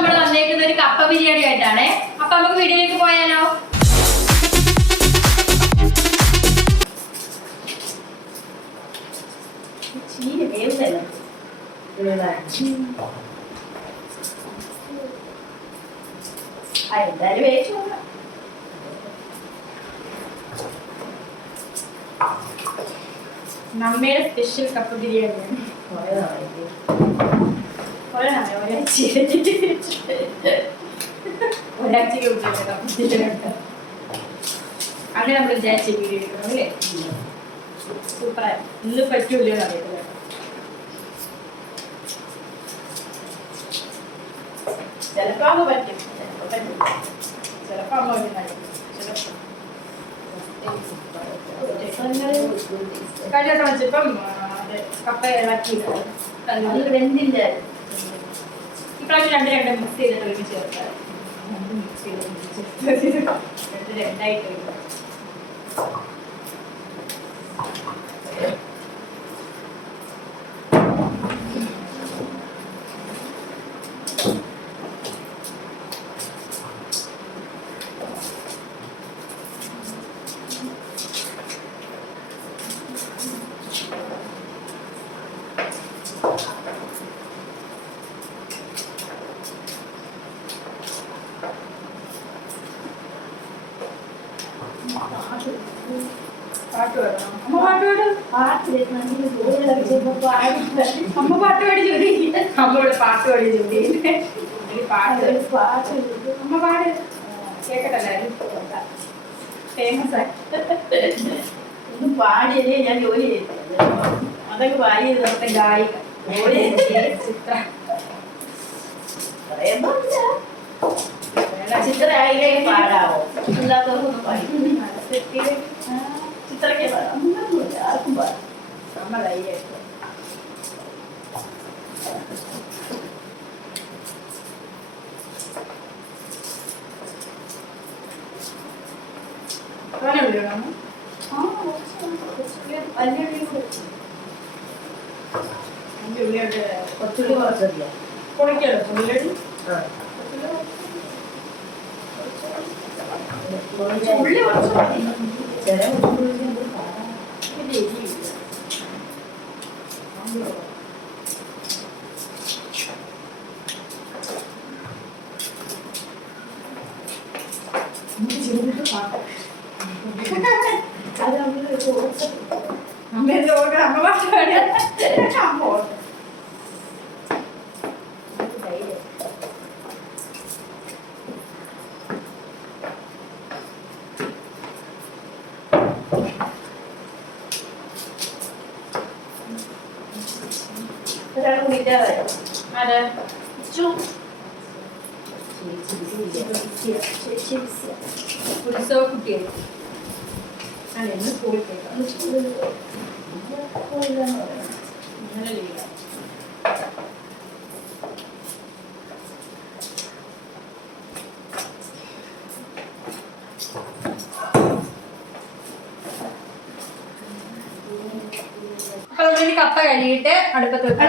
നമ്മൾ വന്നേക്കുന്ന ഒരു കപ്പ ബിരിയാണി ആയിട്ടാണ്. അപ്പൊ നമുക്ക് വീഡിയോയിലേക്ക് പോയാലോ? എന്തായാലും വേവിച്ചു നമ്മയുടെ സ്പെഷ്യൽ കപ്പ ബിരിയാണിയാണ്. അങ്ങനെ നമ്മൾ വിചാരിച്ച വീഡിയോ എടുക്കണം അല്ലേ സൂപ്പറായി ഇന്ന് പറ്റൂല്ലോ അറിയത്തില്ല ചിലപ്പോ അങ്ങ് പറ്റും ചിലപ്പോ കാര്യം ചിലപ്പോൾ കഴിഞ്ഞ വട്ടം ഇപ്പം കപ്പ ഇളക്കി അത് വെന്തില്ല. ഇപ്രാവശ്യം രണ്ട് രണ്ട് മിക്സ് ചെയ്തിട്ട് ഒരുമിച്ച് ചേർക്കാം രണ്ട് മിക്സ് ചെയ്ത് ചേർത്ത് വരും. പാട്ട് പാടണം അമ്മ പാട്ട് പാടും പാട്ടിൽ നല്ല ഗോളിളക്കി ചെയ്യുമ്പോ പാടി പാടി അമ്മ പാട്ട് പാടി ജോലി അമ്മയോട് പാട്ട് പാടി ജോലി പാട്ട്. അമ്മ പാട്. കേക്കട്ടെ എല്ലാവരും ഫേമസ് ആയി ഒന്നും പാടിയല്ലേ ഞാൻ ജോലി ചെയ്തത് അതൊക്കെ പാടിയത് ഇവിടുത്തെ ഗായിക ജോലി ചിത്ര. പറയുന്നില്ല ചിത്ര ആയില്ലെങ്കിൽ പാടാവോ? അല്ലാത്തവർക്കൊന്നും പാടി ചിത്രയ്ക്ക് പാടാം. ആർക്കും പാടാം 엄마가 이랬어. 빨리 올려라. 아, 멋있어. 완전 이거. 완전 올려야 어떻게 봐, 저기야. 꼬리깨를 돌려야지. 응. 올려봐. നമുക്ക് ചെറുതിട്ട് പാട്ട്. അത് നമ്മൾ അമ്മേന്റെ അമ്മ പാട്ട് പാടി അമ്മ ഓർഡർ ഇന്ന് സ്കൂളിൽ പോയിട്ടാ ഇന്നലെ ലീവാ അപ്പൊ നമ്മളിനി കപ്പ കഴുകിയിട്ട് അടുപ്പത്ത് വെക്കാൻ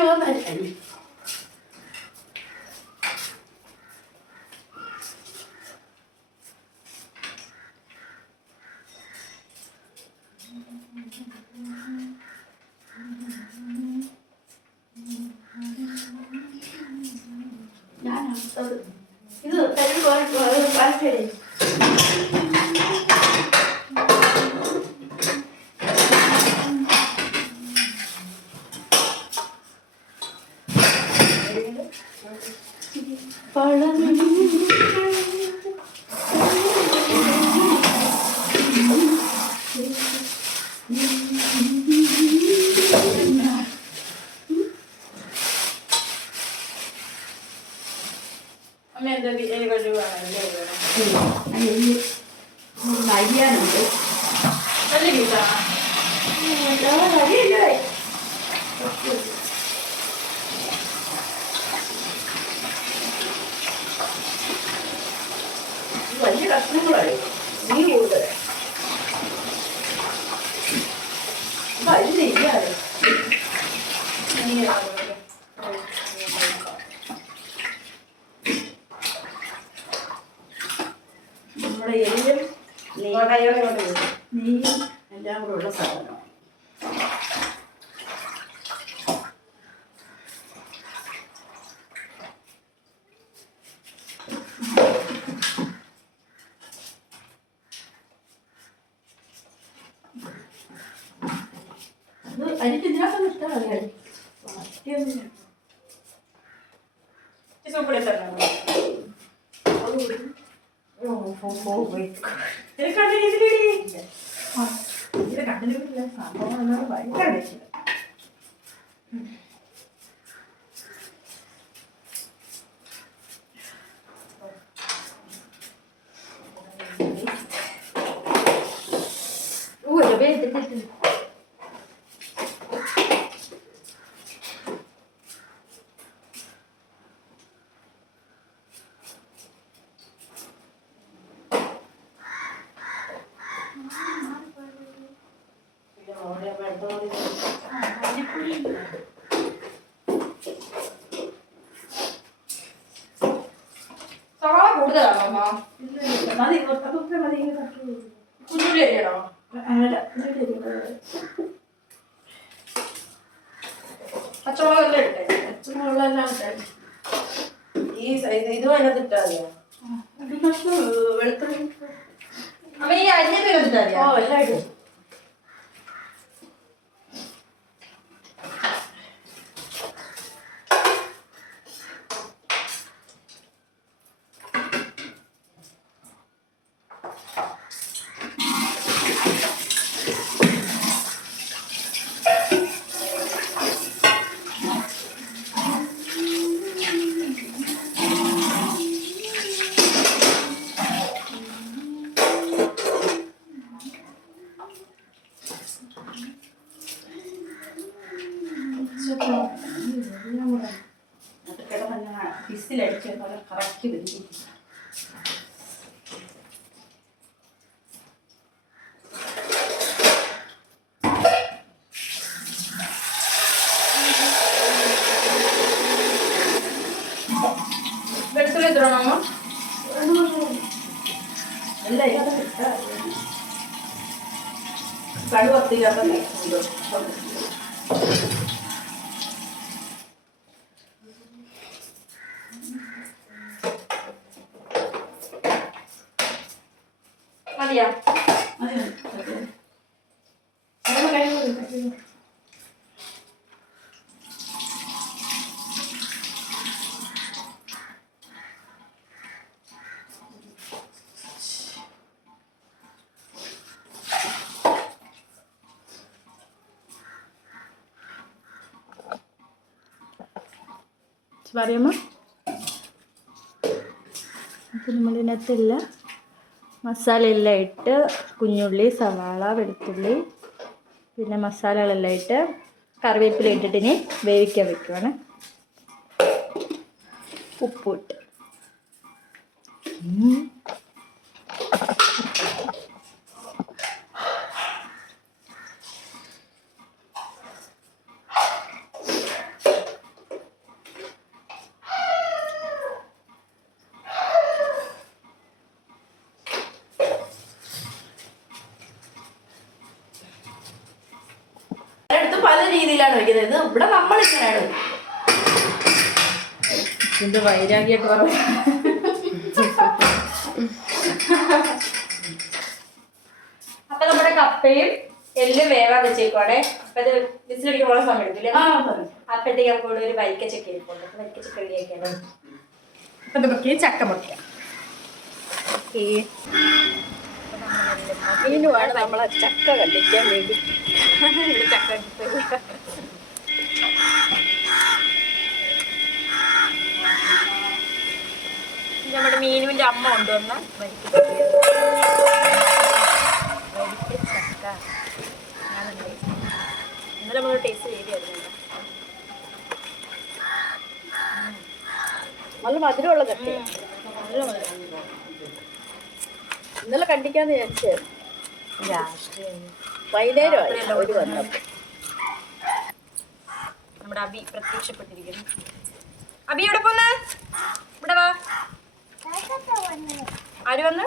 മീന് പോകുന്ന ഞാൻ വലിയ കഷ്ണങ്ങളായി. നീ കൂടുതൽ അപ്പൊ അരി നെയ്യാറ് നമ്മുടെ എരിയും നെയ്യും നെയ്യും എല്ലാം കൂടെ ഉള്ള സാധനം ഇത് അരിക്ക് ഇതിനകത്തൊന്നും ഇഷ്ടമല്ല അരി ബാക്കിയൊന്നും സൂപ്പർ തരണം ഓ ഓ ഓ പോയി ഇത് കണ്ട രീതിയിലേ ആ, ഇത് കണ്ടിട്ടില്ല സംഭവം എന്നാണ് ഭയങ്കര ടേസ്റ്റ്. ഓ ഇത് വേദത്തിട്ട് പിന്നെ മോളെ വെള്ളം സവാള കൂടുതലാണോ അമ്മ ഇല്ല, ഇല്ല. മതി കുറച്ച് അതൊക്കെ മതി ഇങ്ങനെ കട്ട് ചെയ്ത്. കുഞ്ഞുള്ളി അരിയണോ ഇട്ടേ പച്ചമുളകെല്ലാം ഇട്ടേ. ഈ സൈസ് ഇതും അതിനകത്ത് ഇട്ടാ മതിയോ വെളുത്തുള്ളി അമ്മ ഈ അരിഞ്ഞ പേര് ഓ എല്ലാം ഇടും വെളുത്തുള്ളി എത്ര അമ്മ അല്ല ഇതൊക്കെ ഇട്ടാ കടുവ തീരാത്ത മതിയാ പറയുമ്പോൾ അപ്പോൾ നമ്മളിതിനകത്തുള്ള മസാല എല്ലാം ഇട്ട് കുഞ്ഞുള്ളി സവാള വെളുത്തുള്ളി പിന്നെ മസാലകളെല്ലാം ഇട്ട് കറിവേപ്പില ഇട്ടിട്ട് ഇനി വേവിക്കാൻ വെക്കുവാണ്. ഉപ്പിട്ട് ഉം. പലയിടത്തും പല രീതിയിലാണ് വെക്കുന്നത് ഇത് ഇവിടെ നമ്മൾ ഇങ്ങനെയാണ് ഇതിന്റെ വൈരാഗ്യൊക്കെ പറഞ്ഞു അപ്പൊ നമ്മുടെ കപ്പയും എല്ലും വേവാൻ വെച്ചേക്കോടെ അപ്പൊ ഇത് വിസിലടിക്കുമ്പോൾ സമയം എടുക്കില്ലേ അപ്പോഴത്തേക്ക് നമുക്ക് ഇവിടെ ഒരു വരിക്ക ചക്ക ഇരിപ്പുണ്ട്. വരിക്ക ചക്ക റെഡിയാക്കിയാണ് അപ്പൊ ചക്ക നമ്മളെ ചക്ക കണ്ടിക്കാൻ വേണ്ടി. ചക്ക ചക്ക നമ്മുടെ മീനുവിന്റെ അമ്മ കൊണ്ടുവന്ന വരിക്ക ചക്ക. ഞാനുണ്ട് ഇന്നലെ നമ്മൾ ടേസ്റ്റ് ചെയ്തായിരുന്നു. നല്ല മധുരമുള്ള ചക്ക നല്ല മധുരം. ഇന്നലെ കണ്ടിക്കാന്ന് വിചാരിച്ചായിരുന്നു വൈകുന്നേരമായി ഒരു വന്നപ്പോൾ നമ്മുടെ അബി പ്രത്യക്ഷപ്പെട്ടിരിക്കുന്നു. അബി എവിടെ പോന്ന്? ഇവിടെ വാ. ആര് വന്ന്?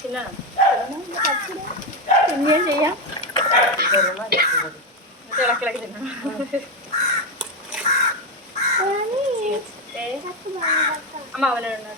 പിന്നെ പിന്നെയും ചെയ്യാം. എന്നിട്ട് ഇളക്കി അമ്മ തിന്നണം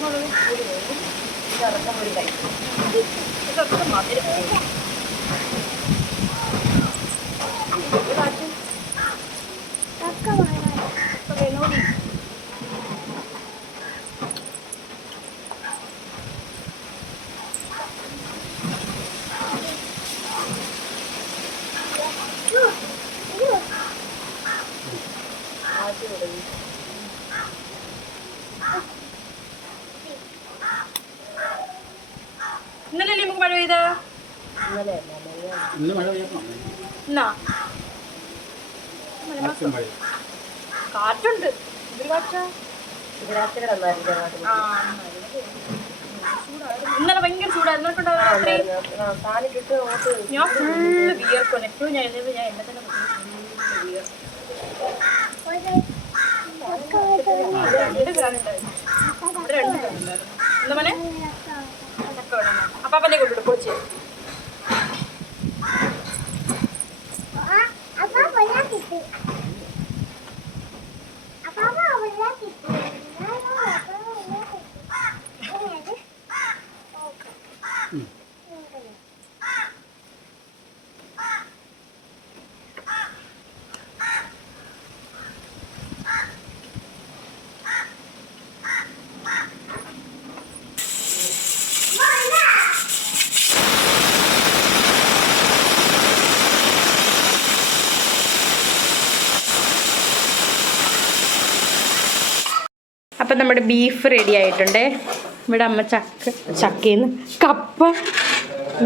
ഇത് അടക്കം ഒരു കൈ ഇതൊക്കെ മധുരം ആദ്യം തുടങ്ങി ഇന്നലെ നമുക്ക് മഴ പെയ്താ ഇന്നലെ അല്ല മെയ്യാണ് ഇന്ന് മഴ പെയ്യണം കാറ്റുണ്ട്. ഇന്നലെ ഭയങ്കര ചൂടായിരുന്നു ഞാൻ ഫുള്ള് വിയർക്കുന്നു എപ്പോഴും ഞാൻ എഴുതുമ്പോൾ ഞാൻ എന്നെ തന്നെ രണ്ട് ഇവിടെ രണ്ട് എന്താ മോനെ? ചക്ക വേണം അപ്പം അവനെ കൊണ്ടിട്ട് പോച്ചേ അപ്പം നമ്മുടെ ബീഫ് റെഡി ആയിട്ടുണ്ട്. ഇവിടെ അമ്മ ചക്ക ചക്കയിൽ കപ്പ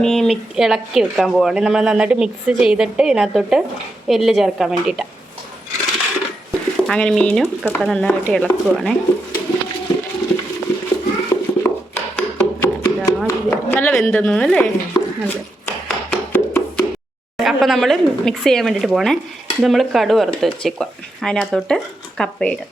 മീ മിക് ഇളക്കി വെക്കാൻ പോവാണ്. നമ്മൾ നന്നായിട്ട് മിക്സ് ചെയ്തിട്ട് ഇതിനകത്തോട്ട് എല്ല് ചേർക്കാൻ വേണ്ടിയിട്ടാണ് അങ്ങനെ മീനും കപ്പ നന്നായിട്ട് ഇളക്കുവാണ്. നല്ല വെന്തുന്നു അല്ലേ? അതെ. അപ്പം നമ്മൾ മിക്സ് ചെയ്യാൻ വേണ്ടിയിട്ട് പോകണേ ഇത് നമ്മൾ കടു വറുത്ത് വെച്ചേക്കുക അതിനകത്തോട്ട് കപ്പയിടും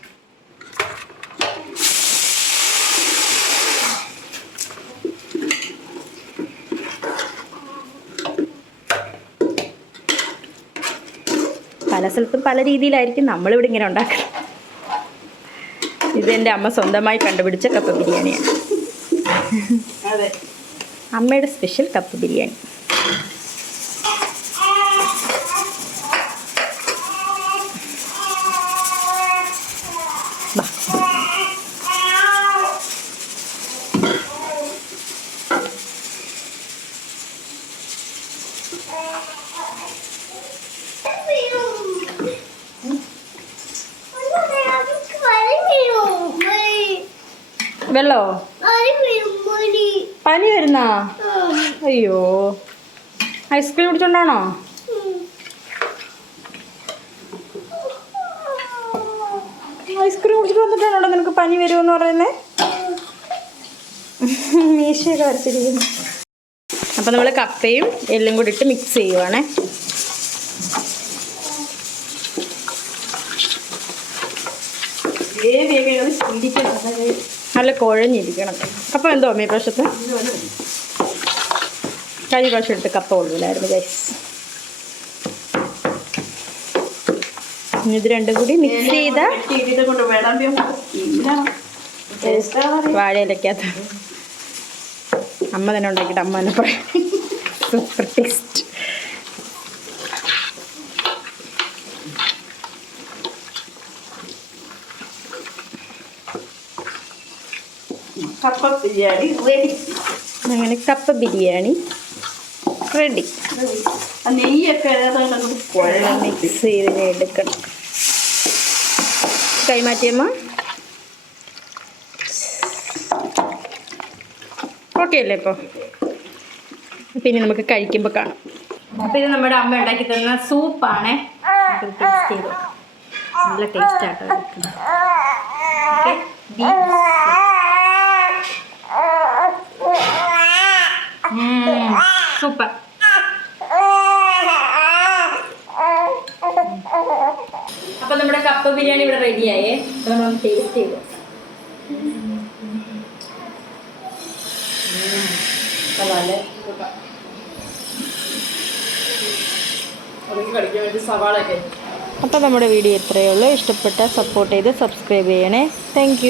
പല സ്ഥലത്തും പല രീതിയിലായിരിക്കും നമ്മളിവിടെ ഇങ്ങനെ ഉണ്ടാക്കുന്നത് ഇത് എന്റെ അമ്മ സ്വന്തമായി കണ്ടുപിടിച്ച കപ്പ ബിരിയാണിയാണ്. അമ്മയുടെ സ്പെഷ്യൽ കപ്പ ബിരിയാണി. വെള്ളോ? പനി വരുന്നാ? അയ്യോ. ഐസ്ക്രീം കുടിച്ചോണ്ടാണോ? ഐസ്ക്രീം കുടിച്ചിട്ട് വന്നിട്ടാണോ നിനക്ക് പനി വരുമെന്ന് പറയുന്നത് മീശയൊക്കെ വരച്ചിരിക്കുന്നു. അപ്പോൾ നമ്മൾ കപ്പയും എല്ലാം കൂടി ഇട്ട് മിക്സ് ചെയ്യുവാണേ. ഏ വേഗം ചിന്തിക്കണം നല്ല കുഴഞ്ഞിരിക്കണം. കപ്പ എന്തോ അമ്മ ഈ പ്രാവശ്യത്തെ? കഴിഞ്ഞ പ്രാവശ്യം എടുത്ത് കപ്പ കൊള്ളൂലായിരുന്നു ഗൈസ് ഇത് രണ്ടും കൂടി മിക്സ് ചെയ്ത വാഴയിലക്കാത്ത അമ്മ തന്നെ ഉണ്ടാക്കിയിട്ട് അമ്മ തന്നെ പറയാം. സൂപ്പർ ടേസ്റ്റ് കപ്പ ബിരിയാണി. റെഡി അങ്ങനെ കപ്പ ബിരിയാണി. റെഡി ആ നെയ്യൊക്കെ മിക്സ് ചെയ്ത് എടുക്കണം. കൈമാറ്റിയമ്മ ഓക്കെ അല്ലേ ഇപ്പോൾ പിന്നെ നമുക്ക് കഴിക്കുമ്പോൾ കാണാം. പിന്നെ ഇത് നമ്മുടെ അമ്മ ഉണ്ടാക്കി തന്ന സൂപ്പാണേ. ടേസ്റ്റ് ചെയ്ത് നല്ല ടേസ്റ്റ് ആട്ടോ. Okay super. അപ്പൊ നമ്മുടെ കപ്പ ബിരിയാണി ഇവിടെ റെഡിയായേ. നമ്മൾ ടേസ്റ്റ് ചെയ്തു. അപ്പൊ അപ്പോൾ നമ്മുടെ വീഡിയോ ഇത്രയേ ഉള്ളൂ. ഇഷ്ടപ്പെട്ട സപ്പോർട്ട് ചെയ്ത് സബ്സ്ക്രൈബ് ചെയ്യണേ. താങ്ക്